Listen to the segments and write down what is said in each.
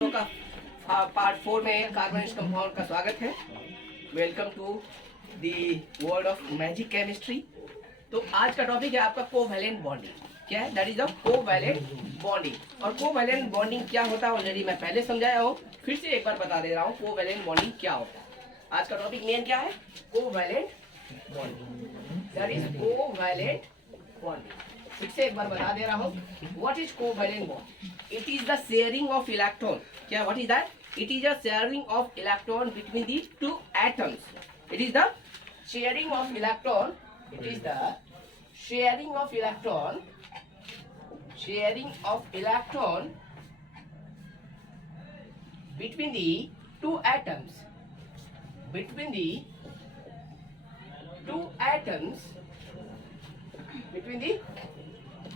का पार्ट 4 में कार्बनिक कंपाउंड का स्वागत है। Welcome to the world of magic chemistry. तो आज का टॉपिक है आपका कोवैलेंट बॉन्डिंग। क्या है? That is the covalent bonding. और कोवैलेंट बॉन्डिंग क्या होता है ऑलरेडी मैं पहले समझाया हूँ, फिर से एक बार बता दे रहा हूँ कोवैलेंट बॉन्डिंग क्या होता है। आज का टॉपिक मेन क्या है? Covalent bonding. That is covalent bonding. फिर से एक बार बता दे रहा हूँ, what is covalent bond? It is the sharing of electron. क्या? What is that? It is a sharing of electron between the two atoms. It is the sharing of electron. It is the sharing of electron. Sharing of electron between the two atoms. Between the two atoms. Between the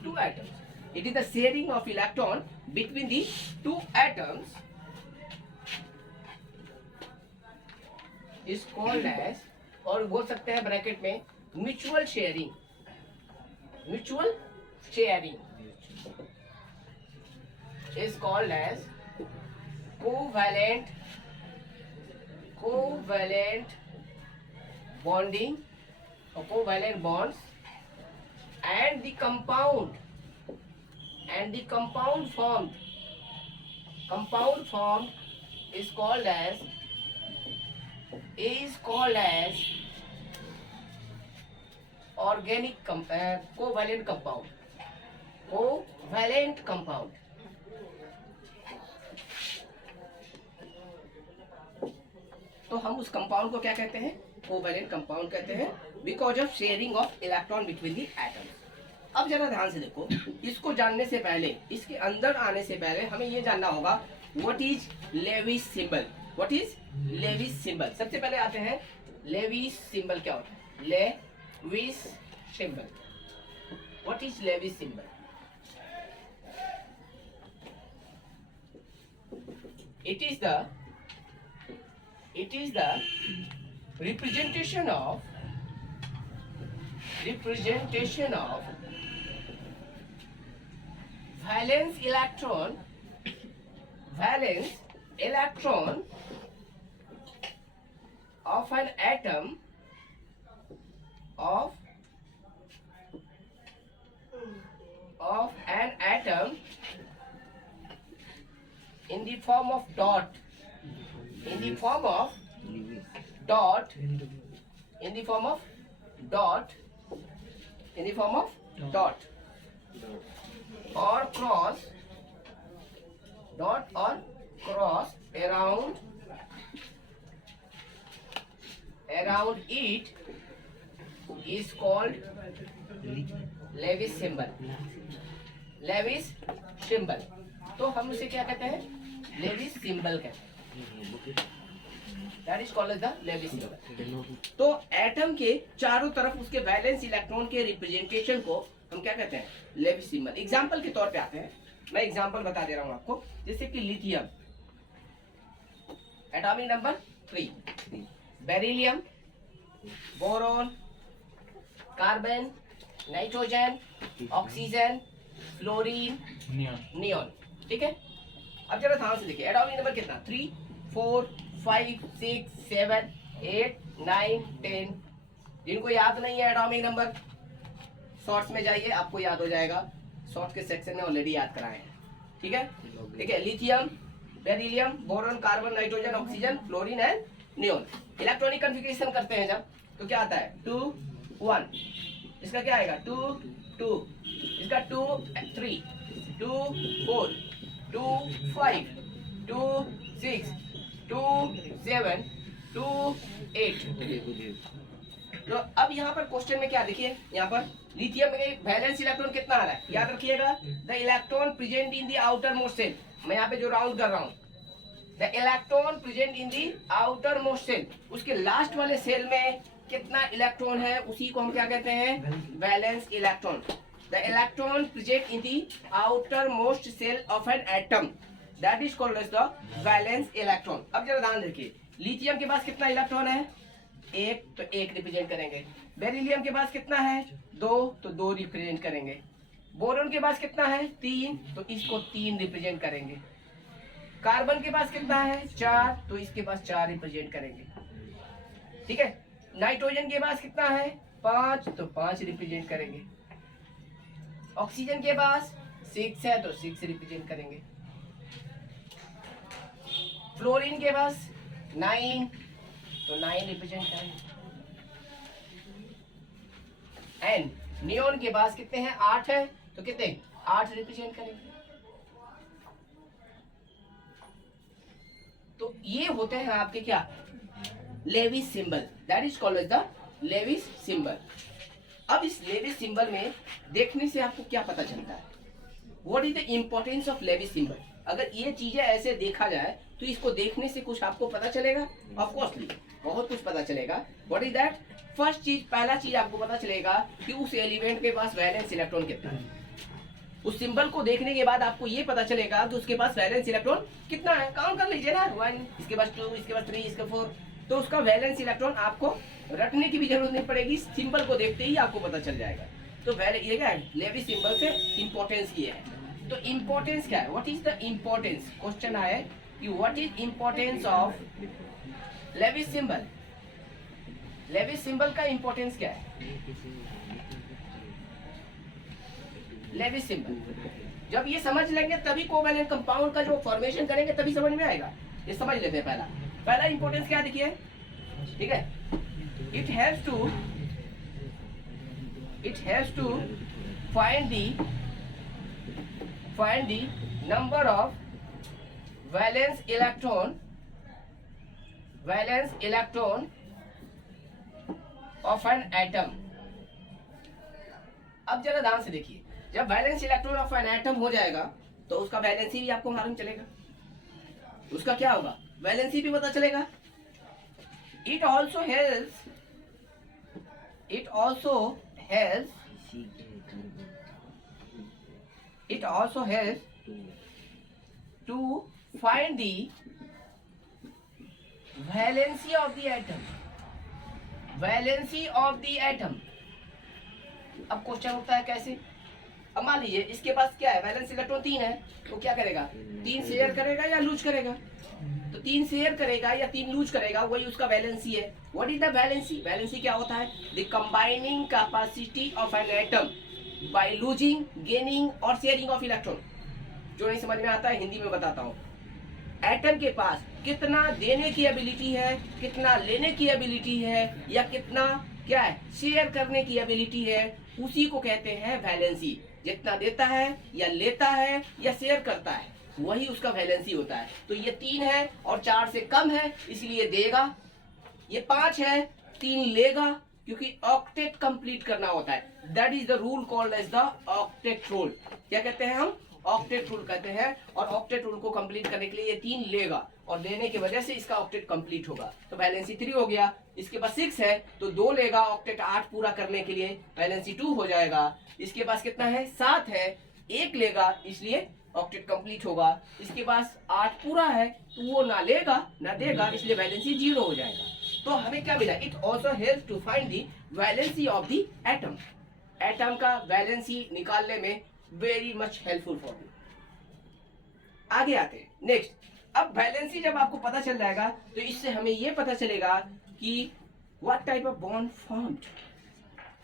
two atoms. It is the sharing of electron between the two atoms is called as, और बोल सकते हैं bracket में, mutual sharing. Mutual sharing is called as covalent bonding or covalent bonds, and the compound formed is called as organic covalent compound. तो हम उस compound को क्या कहते हैं? कोवैलेंट कंपाउंड कहते हैं, because of sharing of electron between the atoms. अब जरा ध्यान से देखो, इसको जानने से पहले, इसके अंदर आने से पहले हमें ये जानना होगा what is Lewis symbol. What is Lewis symbol? सबसे पहले आते हैं लेविस सिंबल क्या होता है? Lewis symbol. What is Lewis symbol? It is the representation of valence electron of an atom in the form of dot, or cross around it is called Lewis symbol. तो हम उसे क्या कहते हैं? Lewis symbol कहते हैं। That is called as the Lewis symbol. तो atom के चारों तरफ उसके वैलेंस इलेक्ट्रॉन के रिप्रेजेंटेशन को हम क्या कहते हैं? Lewis symbol. एग्जांपल के तौर पे आते हैं, मैं एग्जांपल बता दे रहा हूं आपको, जैसे कि lithium atomic number 3, beryllium, boron, carbon, nitrogen, oxygen, fluorine, neon. ठीक है? अब जरा ध्यान से देखिए, एटॉमिक नंबर कितना? 3, 4, 5, 6, 7, 8, 9, 10। जिनको याद नहीं है एटॉमिक नंबर, शॉर्ट्स में जाइए, आपको याद हो जाएगा। शॉर्ट के सेक्शन में ऑलरेडी याद कराए हैं। ठीक है? ठीक है। Lithium, beryllium, boron, carbon, nitrogen, oxygen, fluorine and neon. Electronic configuration करते हैं जब, तो क्या आता है? 2, 1। इसका क्या आएगा? 2, 2। इसका 2, 3, 2, 4, 2, 5, 2, 6, 2, 7, 2, 8। तो अब यहाँ पर क्वेश्चन में क्या देखिए, यहाँ पर लिथियम में वैलेंस इलेक्ट्रॉन कितना आ रहा है? याद रखिएगा, the electron present in the outermost shell. मैं यहाँ पे जो राउंड कर रहा हूँ, the electron present in the outermost shell, उसके लास्ट वाले सेल में कितना इलेक्ट्रॉन है, उसी को हम क्या कहते हैं? Valence electron. The electron present in the outermost shell of an atom, that is called as the valence electron. अब जरा ध्यान रखिए, लिथियम के पास कितना इलेक्ट्रॉन है? 1, तो 1 रिप्रेजेंट करेंगे। बेरिलियम के पास कितना है? 2, तो 2 रिप्रेजेंट करेंगे। बोरॉन के पास कितना है? 3, तो इसको 3 रिप्रेजेंट करेंगे। कार्बन के पास कितना है 4, तो इसके पास 4 रिप्रेजेंट करेंगे, ठीक है। नाइट्रोजन के पास कितना है 5, तो 5 रिप्रेजेंट करेंगे। ऑक्सीजन के पास 6 है, तो 6 रिप्रेजेंट करेंगे। फ्लोरीन के पास 9, तो 9 रिप्रेजेंट करेंगे। एंड नियोन के पास कितने हैं 8 है, तो कितने 8 रिप्रेजेंट करेंगे। तो ये होते हैं आपके क्या Lewis symbol, that is called as the Lewis symbol. अब इस लेविस सिंबल में देखने से आपको क्या पता चलता है, what is the importance of Lewis symbol. अगर ये चीजें ऐसे देखा जाए तो इसको देखने से कुछ आपको पता चलेगा, ऑफ कोर्सली बहुत कुछ पता चलेगा। व्हाट इज दैट, फर्स्ट चीज, पहला चीज आपको पता चलेगा कि उस एलिमेंट के पास वैलेंस इलेक्ट्रॉन कितना है। उस सिंबल को देखने के बाद आपको ये पता चलेगा कि उसके पास वैलेंस इलेक्ट्रॉन कितना है। काउंट कर लीजिए ना, 1, इसके पास 2, इसके पास 3, इसके 4, तो उसका वैलेंस इलेक्ट्रॉन आपको रटने की भी जरूरत नहीं पड़ेगी, सिंबल को देखते ही आपको पता चल जाएगा। तो ये क्या है, लेविस सिंबल से इंपॉर्टेंस ये है। तो इंपॉर्टेंस क्या है, what is the importance, question आया कि what is importance of Lewis symbol. Lewis symbol का इंपॉर्टेंस क्या है, लेविस सिंबल जब ये समझ लेंगे तभी कोवैलेंट कंपाउंड का जो फॉर्मेशन करेंगे तभी समझ में आएगा। ये समझ लेते हैं। पहला इंपॉर्टेंस क्या देखिए, ठीक है, it has to find the number of valence electron of an atom. अब जरा ध्यान से देखिए, जब valence electron of an atom हो जाएगा तो उसका वैलेंसी भी आपको मालूम चलेगा, उसका क्या होगा वैलेंसी भी पता चलेगा। It also helps to find the valency of the atom. अब क्वेश्चन उठता है कैसे। अब मान लीजिए इसके पास क्या है, वैलेंस इलेक्ट्रॉन 3 है, तो क्या करेगा 3 शेयर करेगा या लूज करेगा। तो 3 शेयर करेगा या 3 लूज करेगा, वही उसका वैलेंसी है। What is the valency, valency क्या होता है, the combining capacity of an atom by losing, gaining और शेयरिंग ऑफ इलेक्ट्रॉन। जो नहीं समझ में आता है हिंदी में बताता हूँ। एटम के पास कितना देने की एबिलिटी है, कितना लेने की एबिलिटी है, या कितना क्या है शेयर करने की एबिलिटी है, उसी को कहते हैं वैलेंसी। जितना देता है या लेता है या शेयर करता है, वही उसका वैलेंसी होता है। तो ये 3 है और 4 से कम है, इसलिए देगा। ये 5 है, 3 लेगा, क्योंकि ऑक्टेट कंप्लीट करना होता है। That is the rule called as the octet rule. क्या कहते हैं हम, ऑक्टेट रूल कहते हैं। और ऑक्टेट रूल को कंप्लीट करने के लिए ये 3 लेगा, और लेने की वजह से इसका ऑक्टेट कंप्लीट होगा। तो वैलेंसी 3 हो गया। इसके पास 6 है, तो 2 लेगा ऑक्टेट 8 पूरा करने के लिए, वैलेंसी 2 हो जाएगा। इसके पास कितना है 7 है, 1 लेगा, इसलिए ऑक्टेट कंप्लीट होगा। इसके पास 8 पूरा है, तो वो ना लेगा ना देगा, इसलिए वैलेंसी 0 हो जाएगा। तो हमें क्या मिला, it also helps to find the valency of the atom. Atom का वैलेंसी निकालने में very much helpful for you. आगे आते हैं नेक्स्ट। अब वैलेंसी जब आपको पता चल जाएगा तो इससे हमें ये पता चलेगा कि what type of bond formed,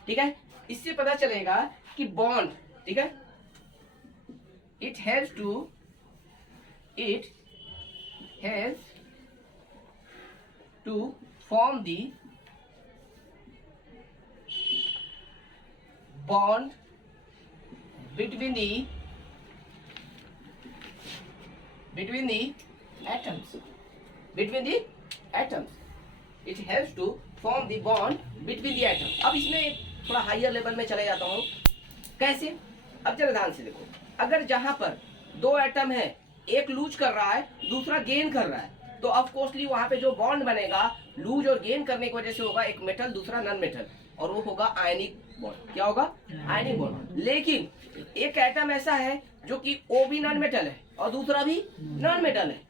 ठीक है। इससे पता चलेगा कि बॉन्ड, ठीक है, it has to form the bond between the atoms. It helps to form the bond between the atoms. अब इसमें थोड़ा हायर लेवल में चले जाता हूँ। कैसे, अब जरा ध्यान से देखो। अगर जहां पर 2 एटम है, एक लूज कर रहा है, दूसरा गेन कर रहा है, तो ऑफ कोर्सली वहां पे जो बॉन्ड बनेगा लूज और गेन करने की वजह से होगा, एक मेटल दूसरा नॉन मेटल, और वो होगा आयनिक बॉन्ड। क्या होगा, आयनिक बॉन्ड। लेकिन एक एटम ऐसा है जो कि वो भी नॉन मेटल है और दूसरा भी नॉन मेटल है।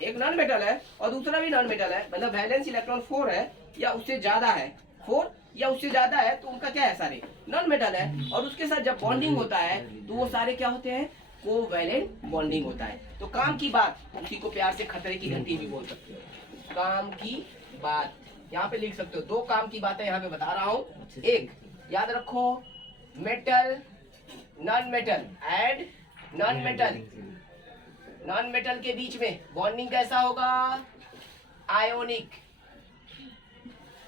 एक नॉन मेटल है और दूसरा भी नॉन मेटल है, मतलब वैलेंस इलेक्ट्रॉन 4 है या उससे ज्यादा है, 4 या उससे ज्यादा है, तो उनका क्या है, सारे नॉन मेटल है। और उसके साथ जब बॉन्डिंग होता है तो वो सारे क्या होते हैं, कोवैलेंट बॉन्डिंग होता है। तो काम की बात, उसी को प्यार से खतरे की घंटी भी बोल सकते हो। काम की बात यहाँ पे लिख सकते हो। दो काम की बातें यहाँ पे बता रहा हूँ। एक याद रखो, metal non metal and non metal, non metal के बीच में बॉन्डिंग कैसा होगा? आयोनिक।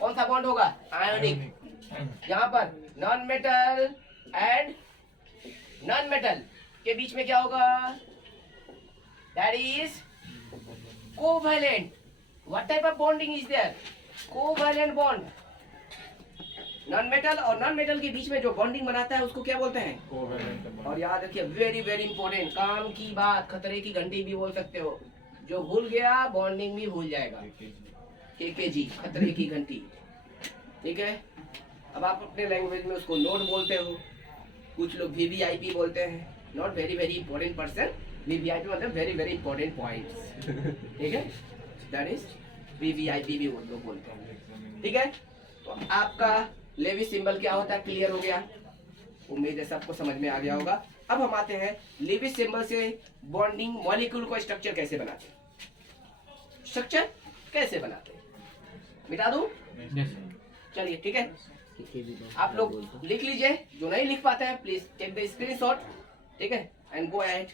कौन सा बॉन्ड होगा? आयोनिक। यहाँ पर non metal and non metal के बीच में क्या होगा? That is covalent. What type of bonding is there? Covalent bond. Non metal और नॉन मेटल के बीच में जो बॉन्डिंग बनाता है उसको क्या बोलते हैं? कोवैलेंट। और याद रखिए, वेरी वेरी इंपॉर्टेंट, काम की बात, खतरे की घंटी भी बोल सकते हो। जो भूल गया बॉन्डिंग भी भूल जाएगा। केकेजी, खतरे की घंटी। ठीक है। अब आप अपने लैंग्वेज में उसको नोड बोलते हो, कुछ लोग वीवीआईपी बोलते हैं, not very very important person. VVIP मतलब वेरी वेरी इंपॉर्टेंट पॉइंट्स। ठीक है, दैट इज वीवीआईपी भी वो लोग बोलते हैं। ठीक है, तो आपका लेविस सिंबल क्या होता है क्लियर हो गया। उम्मीद है सबको समझ में आ गया होगा। अब हम आते हैं लेविस सिंबल से बॉन्डिंग मॉलिक्यूल को स्ट्रक्चर कैसे बनाते हैं। स्ट्रक्चर कैसे बनाते हैं मिटा दूं? चलिए ठीक है, आप लोग लिख लीजिए। जो नहीं लिख पाते हैं प्लीज टेक द स्क्रीनशॉट। ठीक है, एंड गो अहेड।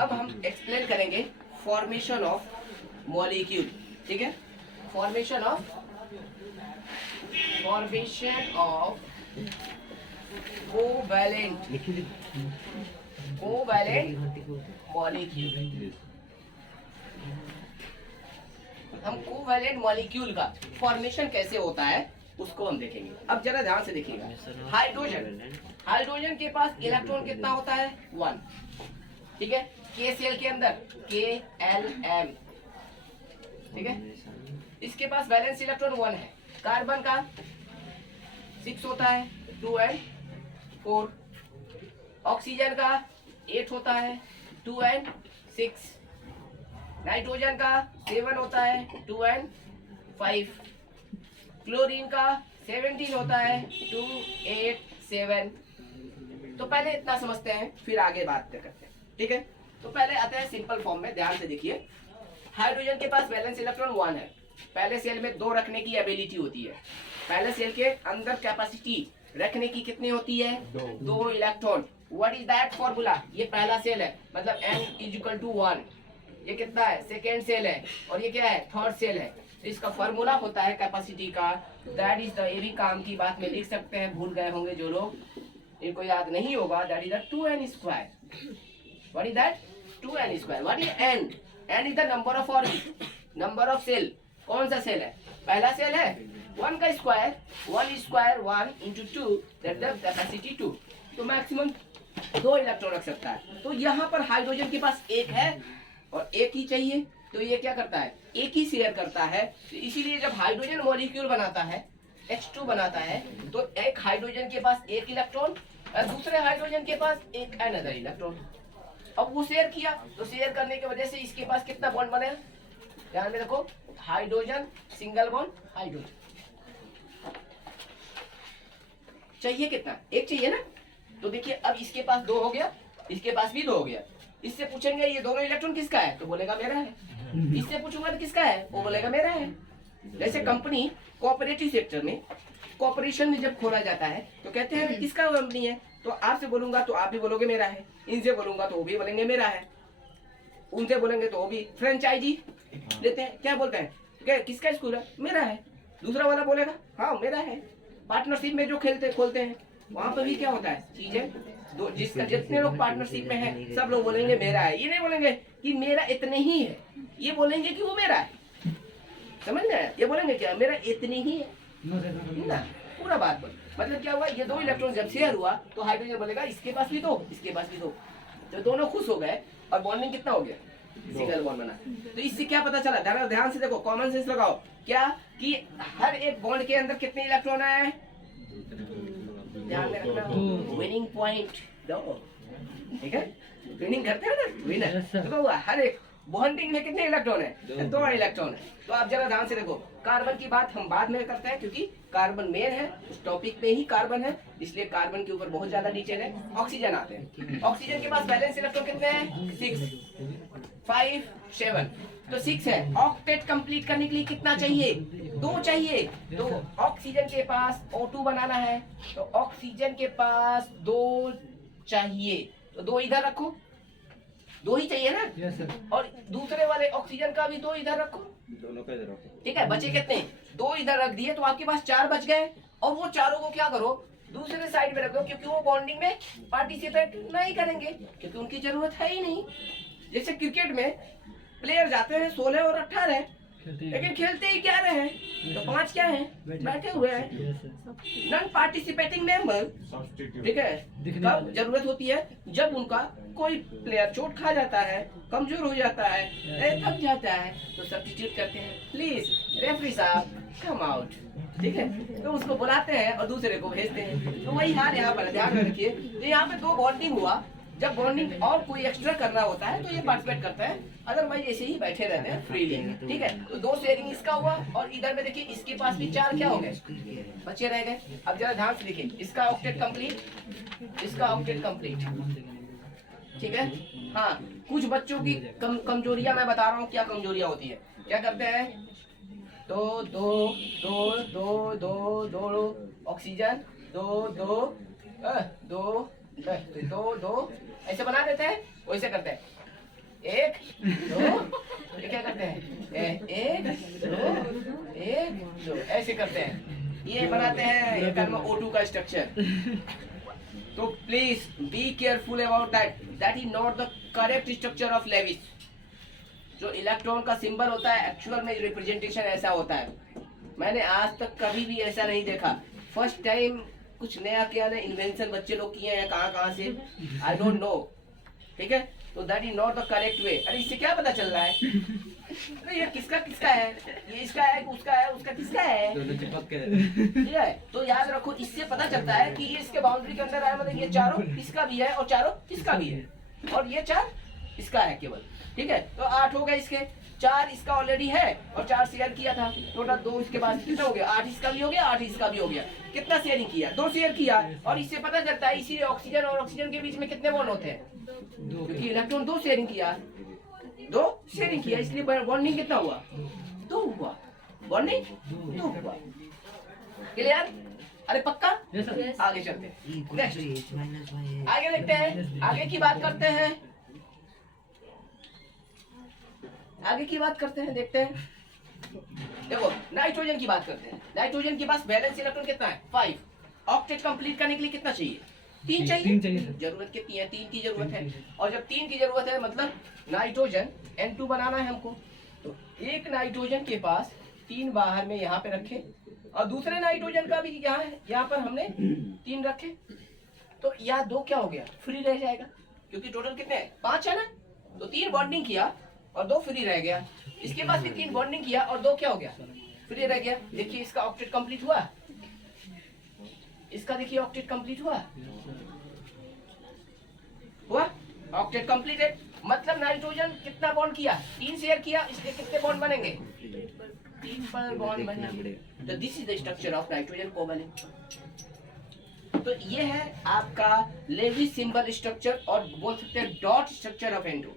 अब हम एक्सप्लेन करेंगे फॉर्मेशन ऑफ मॉलिक्यूल। ठीक है, फॉर्मेशन ऑफ कोवैलेंट मॉलिक्यूल। हम कोवैलेंट मॉलिक्यूल का फॉर्मेशन कैसे होता है उसको हम देखेंगे। अब जरा ध्यान से देखिएगा। हाइड्रोजन के पास इलेक्ट्रॉन कितना होता है? 1। ठीक है, के सेल के अंदर KLm। ठीक है, इसके पास वैलेंस इलेक्ट्रॉन 1 है। कार्बन का 6 होता है, 2 and 4। ऑक्सीजन का 8 होता है, 2 and 6। नाइट्रोजन का 7 होता है, 2 and 5। क्लोरीन का 17 होता है, 2, 8, 7। तो पहले इतना समझते हैं, फिर आगे बात करते हैं। ठीक है, तो पहले आते हैं सिंपल फॉर्म में। ध्यान से देखिए, हाइड्रोजन के पास वैलेंस इलेक्ट्रॉन 1 है। पहले सेल में 2 रखने की एबिलिटी होती है। पहले सेल के अंदर कैपेसिटी रखने की कितनी होती है? 2 electron. What is that formula? ये पहला सेल है, मतलब n=1। ये कितना है? सेकेंड सेल है। और ये क्या है? थर्ड सेल है। तो इसका फॉर्मूला होता है कैपेसिटी का, दैट इज द, ये भी काम की बात में लिख सकते हैं, भूल गए होंगे जो लोग, इनको याद नहीं होगा, that is the 2n²। What is that? 2n²। What is n? n is the number of orbit, number of cell। कौन सा सेल है? पहला सेल है, 1 का square, 1 into 2, that the capacity 2। तो मैक्सिमम 2 इलेक्ट्रॉन रख सकता है। तो यहाँ पर हाइड्रोजन के पास 1 है और 1 ही चाहिए, तो ये क्या करता है? 1 ही शेयर करता है। तो इसीलिए जब हाइड्रोजन मॉलिक्यूल बनाता है, H2 बनाता है, तो एक हाइड्रोजन के पास 1 इलेक्ट्रॉन और दूसरे हाइड्रोजन के पास 1 अनदर इलेक्ट्रॉन। अब वो शेयर किया, तो शेयर करने की वजह से इसके पास कितना बॉन्ड बने? ध्यान में देखो, हाइड्रोजन सिंगल बॉन्ड हाइड्रोजन। चाहिए कितना? 1 चाहिए ना। तो देखिए, अब इसके पास 2 हो गया, इसके पास भी 2 हो गया। इससे पूछेंगे ये दोनों इलेक्ट्रॉन किसका है, तो बोलेगा मेरा है। इससे पूछूंगा तो किसका है, वो बोलेगा मेरा है। जैसे कंपनी कोऑपरेटिव सेक्टर में, कॉर्पोरेशन में जब खोला जाता है तो कहते हैं किसका कंपनी है, तो आपसे बोलूंगा तो आप भी बोलोगे मेरा है, इनसे बोलूंगा तो वो भी बोलेंगे मेरा है, उनसे बोलेंगे तो वो भी। फ्रेंचाइजी लेते हैं, क्या बोलते हैं, क्या किसका स्कूल है, मेरा है। दूसरा वाला बोलेगा हाँ मेरा है। पार्टनरशिप में जो खोलते हैं वहाँ पर भी क्या होता है, चीजें दो, जिसका जितने लोग पार्टनरशिप में है सब लोग बोलेंगे मेरा है। ये नहीं बोलेंगे कि मेरा इतने ही है, ये बोलेंगे कि वो मेरा है। समझ में आया? ये बोलेंगे क्या, मेरा इतनी ही है ना, पूरा बात बोल। मतलब क्या हुआ, ये 2 इलेक्ट्रॉन जब शेयर हुआ तो हाइड्रोजन बोलेगा इसके पास भी 2, इसके पास भी 2, तो दोनों खुश हो गए और बॉन्डिंग कितना हो गया, सिंगल बॉन्ड बना। तो इससे क्या पता चला, ध्यान से देखो, कॉमन सेंस लगाओ, क्या कि हर एक बॉन्ड के अंदर कितने इलेक्ट्रॉन है, ध्यान में रखना, विनिंग पॉइंट दो, ठीक है। विनिंग करते हो ना, विनर। देखो हर एक बॉन्डिंग में कितने इलेक्ट्रॉन है? 2 इलेक्ट्रॉन है। तो आप जरा ध्यान से देखो, कार्बन की बात हम बाद में करते हैं क्योंकि कार्बन मेन है, उस टॉपिक पे ही कार्बन है, इसलिए कार्बन के ऊपर बहुत ज्यादा डिटेल है। ऑक्सीजन आते हैं। ऑक्सीजन के पास बैलेंस इलेक्ट्रॉन कितने हैं? 6, 5, 7। तो 6 है। ऑक्टेट कंप्लीट करने के लिए कितना चाहिए? 2 चाहिए। तो ऑक्सीजन के पास O2 बनाना है, तो ऑक्सीजन के पास 2 चाहिए। तो 2 इधर रखो, 2 ही चाहिए ना। Yes sir. और दूसरे वाले ऑक्सीजन का भी 2 इधर रखो, दोनों का इधर रखो। ठीक है। बचे कितने? 2 इधर रख दिए, तो आपके पास 4 बच गए। और वो चारों को क्या करो? दूसरे साइड में रख दो, क्योंकि वो बॉन्डिंग में पार्टिसिपेट नहीं करेंगे, क्योंकि उनकी जरूरत है ही नहीं। जैसे क्रिकेट में प्लेयर जाते हैं 16 और 18, लेकिन खेलते ही 11 हैं, तो 5 क्या हैं? बैठे हुए हैं, नॉन पार्टिसिपेटिंग मेंबर, ठीक है। कब जरूरत होती है? जब उनका कोई प्लेयर चोट खा जाता है, कमजोर हो जाता है, थक जाता है, तो सब्स्टिट्यूट करते हैं, प्लीज रेफरी साहब कम आउट, ठीक है। तो उसको बुलाते हैं और दूसरे को भेजते हैं। तो वही हाल यहाँ पर, ध्यान रखिए। तो यहाँ पे 2 बॉन्डिंग हुआ। जब बॉन्डिंग और कोई एक्स्ट्रा करना होता है तो ये पार्टिसिपेट करता है, अदरवाइज ऐसे ही बैठे रहते हैं फ्रीली, ठीक है। तो 2 शेयरिंग इसका हुआ, और इधर में देखिए इसके पास भी 4 क्या हो गए? बचे रह गए। अब जरा ध्यान से देखिए, इसका ऑक्टेट कंप्लीट, इसका ऑक्टेट कंप्लीट, ठीक है। हाँ, कुछ बच्चों की कमजोरियां मैं बता रहा हूँ, क्या कमजोरियां होती है। क्या करते हैं? 2 2 2 2 2 2 ऑक्सीजन, 2 2 2 2 2 ऐसे बना देते हैं, वैसे करते हैं 1 2, ये क्या करते हैं? 1 2 1 2 ऐसे करते हैं, ये बनाते हैं। ये कर्म O2 का स्ट्रक्चर। तो please be careful about that is not the correct structure of Lewis. जो इलेक्ट्रॉन का सिंबल होता है, एक्चुअल में रिप्रेजेंटेशन ऐसा होता है। मैंने आज तक कभी भी ऐसा नहीं देखा, फर्स्ट टाइम कुछ नया किया ना, इन्वेंशन बच्चे लोग किए हैं कहाँ से, आई डोंट नो, ठीक है। तो that is not the correct way. अरे इससे क्या पता चल रहा है? अरे ये किसका किसका है? ये इसका है, उसका है, उसका किसका है? दोनों चिपक के, ठीक है। तो याद रखो, इससे पता चलता है कि ये इसके बाउंड्री के अंदर आया, मतलब ये चारों इसका भी है और चारों इसका भी है, और ये 4 इसका है केवल, ठीक है। तो 8 हो गए इसके, 4 इसका ऑलरेडी है और 4 शेयर किया था, टोटल 2 इसके पास कितना हो गया? 8 इसका भी हो गया, 8 इसका भी हो गया। कितना शेयरिंग किया? 2 शेयर किया। और इससे पता चलता है इसीलिए ऑक्सीजन और ऑक्सीजन के बीच में कितने बॉन्ड होते हैं? क्योंकि इलेक्ट्रॉन 2 शेयरिंग किया, 2 शेयरिंग किया, इसलिए बॉन्डिंग कितना हुआ? 2 हुआ, बॉन्डिंग 2 हुआ। क्लियर? अरे पक्का? आगे चलते हैं, नेक्स्ट आगे देखते हैं, आगे की बात करते हैं, आगे की बात करते हैं, देखते हैं। देखो नाइट्रोजन की बात करते हैं। नाइट्रोजन के पास बैलेंस इलेक्ट्रॉन कितना है? 5। ऑक्टेट कंप्लीट करने के लिए कितना चाहिए? 3 चाहिए। 3 चाहिए। जरूरत कितनी है? 3 की जरूरत है। और जब 3 की जरूरत है, मतलब नाइट्रोजन N2 बनाना है हमको, तो एक नाइट्रोजन के पास 3 बाहर में यहाँ पे रखे, और दूसरे नाइट्रोजन का भी यहाँ है, यहाँ पर हमने 3 रखे, तो यहाँ 2 क्या हो गया? फ्री रह जाएगा, क्योंकि टोटल कितने हैं? 5 है ना। तो 3 बॉन्डिंग किया और 2 फ्री रह गया। इसके पास भी 3 बॉन्डिंग किया और 2 क्या हो गया? फ्री रह गया। देखिए इसका ऑक्टेट कंप्लीट हुआ, इसका देखिए ऑक्टेट कंप्लीट हुआ, ऑक्टेट कंप्लीटेड। मतलब नाइट्रोजन कितना बॉन्ड किया? 3 शेयर किया, इसके कितने बॉन्ड बनेंगे? 3 पर बॉन्ड बनेंगे। तो this is the structure of nitrogen covalent. तो ये है आपका लेविस सिंबल स्ट्रक्चर, और बोल सकते हैं डॉट स्ट्रक्चर ऑफ N2।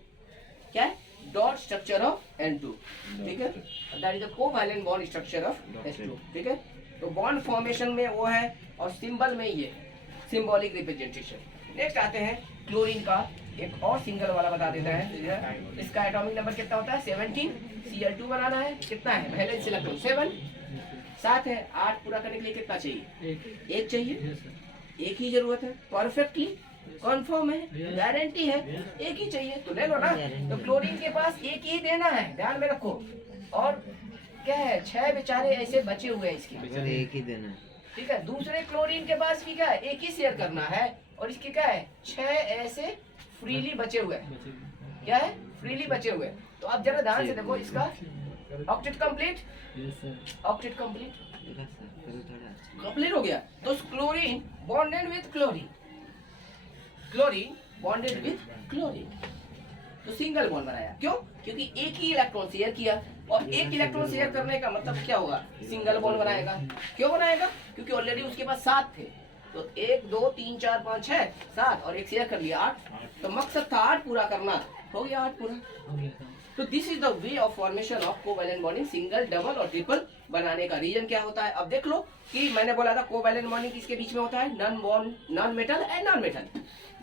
क्या है? डॉट स्ट्रक्चर ऑफ N2, ठीक है। That is the covalent bond structure of H2, ठीक है। तो बॉन्ड फॉर्मेशन में वो है, और सिंबल में ये सिंबॉलिक रिप्रेजेंटेशन। नेक्स्ट आते हैं क्लोरीन का, एक और सिंगल वाला बता देता है। इसका एटॉमिक नंबर कितना होता है? 17। Cl2 बनाना है, कितना है? वैलेंस इलेक्ट्रॉन 7, 7 है। 8 पूरा करने के लिए कितना चाहिए? 1 चाहिए, एक ही जरूरत है, परफेक्टली कन्फर्म है, गारंटी है, एक ही चाहिए, तो ले लो ना। तो क्लोरीन के पास एक ही देना है, ध्यान में रखो। और क्या है? 6 बेचारे ऐसे बचे हुए हैं इसके, एक ही देना है, ठीक है। दूसरे क्लोरीन के पास भी क्या है? एक ही शेयर करना है, और इसके क्या है? 6 ऐसे फ्रीली बचे हुए हैं। क्या है? फ्रीली बचे हुए। तो अब जरा ध्यान से देखो, इसका octet complete, octet complete, complete हो गया। तो chlorine bonded with chlorine, chlorine bonded with chlorine, तो सिंगल बॉन्ड बनाया। क्यों? क्योंकि एक ही इलेक्ट्रॉन शेयर किया, और एक इलेक्ट्रॉन शेयर करने का मतलब क्या होगा? सिंगल बॉन्ड बनाएगा। क्यों बनाएगा? क्योंकि ऑलरेडी उसके पास 7 थे, तो 1 2 3 4 5 6 7 और एक शेयर कर लिया 8, तो मकसद था 8 पूरा करना, हो गया 8 पूरा। तो this is the way of formation of covalent bonding, single double और ट्रिपल बनाने का रीजन क्या होता है। अब देख लो कि मैंने बोला था कोवैलेंट बॉन्डिंग किसके बीच में होता है? Non bond, non metal and non metal,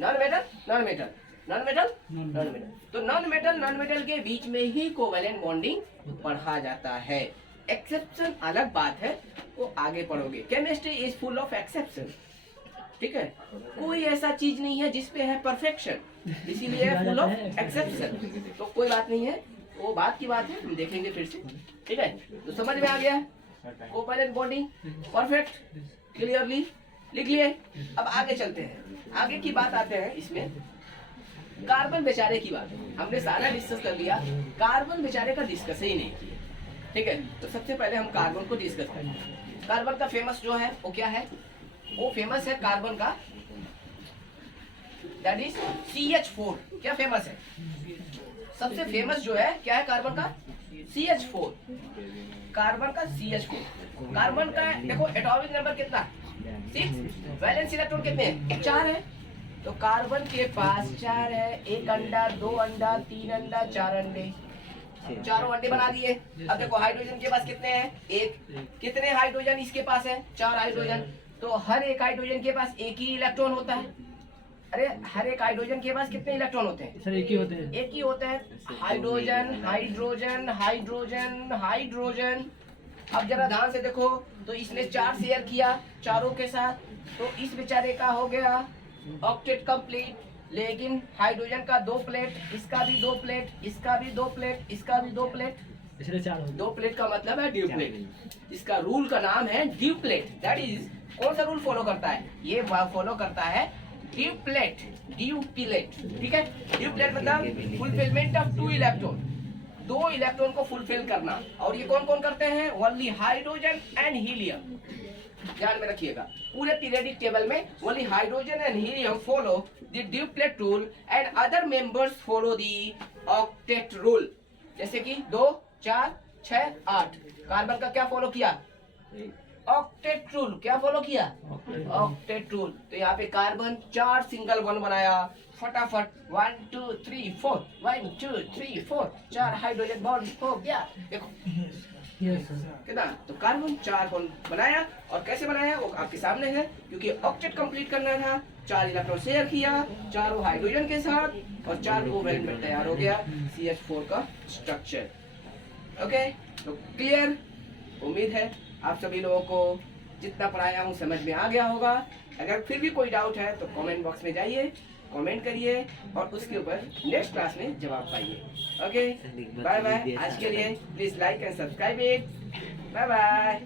non metal non metal, non metal non metal. तो नॉन मेटल नॉन मेटल के बीच में ही कोवैलेंट बॉन्डिंग पढ़ा जाता है। एक्सेप्शन अलग बात है, वो आगे पढ़ोगे। Chemistry is full of exception, ठीक है? कोई ऐसा चीज नहीं है जिसपे है परफेक्शन, इसीलिए फुल ऑफ एक्सेप्शन। तो कोई बात नहीं है, वो बात की बात है, हम देखेंगे फिर से, ठीक है? तो समझ में आ गया कोवैलेंट बॉन्डिंग परफेक्ट, क्लियरली लिख लिए। अब आगे चलते हैं, आगे की बात आते हैं। इसमें कार्बन बेचारे की बात हमने सारा डिस्कस कर लिया, कार्बन बेचारे का डिस्कस ही नहीं किया, ठीक है? तो सबसे पहले हम कार्बन को डिस्कस करेंगे। कार्बन का फेमस जो है वो क्या है? वो फेमस है कार्बन का, दैट इज CH4। क्या फेमस है? सबसे फेमस जो है क्या है कार्बन का? CH4, कार्बन का CH4। कार्बन का देखो एटॉमिक नंबर कितना? 6। वैलेंस इलेक्ट्रॉन कितने हैं? 4 है। तो कार्बन के पास 4 है, 1 अंडा, 2 अंडा, 3 अंडा, 4 अंडे, चारों अंडे बना दिए। अब देखो हाइड्रोजन के पास कितने हैं? 1। कितने हाइड्रोजन इसके पास है? 4 हाइड्रोजन। तो हर एक हाइड्रोजन के पास एक ही इलेक्ट्रॉन होता है। अरे हर एक हाइड्रोजन के पास कितने इलेक्ट्रॉन होते हैं? सर एक ही होते हैं। एक ही होते हैं। Hydrogen hydrogen hydrogen hydrogen. अब जरा ध्यान से देखो, तो इसने 4 शेयर किया चारों के साथ, तो इस बेचारे का हो गया ऑक्टेट कंप्लीट। लेकिन हाइड्रोजन का 2 प्लेट, इसका भी 2 प्लेट, इसका भी 2 प्लेट, इसका भी 2 प्लेट, इसलिए 4 होते 2 प्लेट का मतलब है ड्यूप्लेट। इसका रूल का नाम है ड्यूप्लेट। दैट इज कौन सा रूल फॉलो करता है? ये फॉलो करता है ड्यूप्लेट, ड्यूप्लेट, ठीक है? ड्यूप्लेट मतलब फुलफिलमेंट ऑफ 2 इलेक्ट्रॉन, 2 इलेक्ट्रॉन को फुलफिल करना। और ये कौन कौन करते हैं? Only hydrogen and helium. ध्यान में रखिएगा, पूरे पीरियोडिक टेबल में only hydrogen and helium follow the duplet rule and other members follow the octet rule. जैसे कि 2 4 6 8। कार्बन का क्या फॉलो किया? Octet rule. क्या फॉलो किया? Octet rule. तो यहाँ पे कार्बन 4 सिंगल बॉन्ड बनाया, फटाफट 1 2 3 4, 1 2 3 4, 4 हाइड्रोजन बॉन्ड हो गया। देखो कितना, तो कार्बन 4 बॉन्ड बनाया। और कैसे बनाया वो आपके सामने है, क्योंकि ऑक्टेट कंप्लीट करना था। 4 इलेक्ट्रॉन शेयर किया चारों हाइड्रोजन के साथ, और 4 कोवैलेंट में तैयार हो गया CH4 का स्ट्रक्चर। ओके, तो क्लियर? उम्मीद है आप सभी लोगों को जितना पढ़ाया हूँ समझ में आ गया होगा। अगर फिर भी कोई डाउट है तो कमेंट बॉक्स में जाइए, कमेंट करिए, और उसके ऊपर नेक्स्ट क्लास में जवाब पाइए। Okay, bye bye. आज के लिए please like and subscribe it. Bye bye.